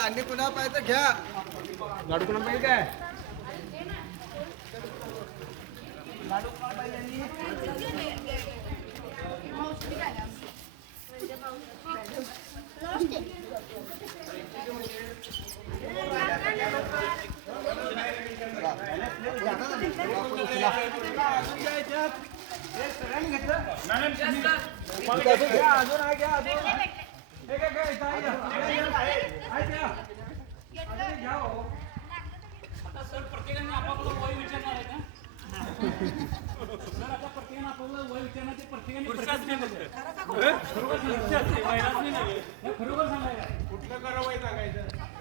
आणि पुन्हा पाहिजे घ्या लाडू कोणा पाहिजे काय लाडू कोणा पाहिजे अजून आहे घ्या अजून आता सर प्रत्येकाने आपापलं वय विचारणार आहे का सर आता प्रत्येकाने आपापलं वय विचारणार ते प्रत्येकाने खरोखर सांगायचं कुठलं करावं सांगायचं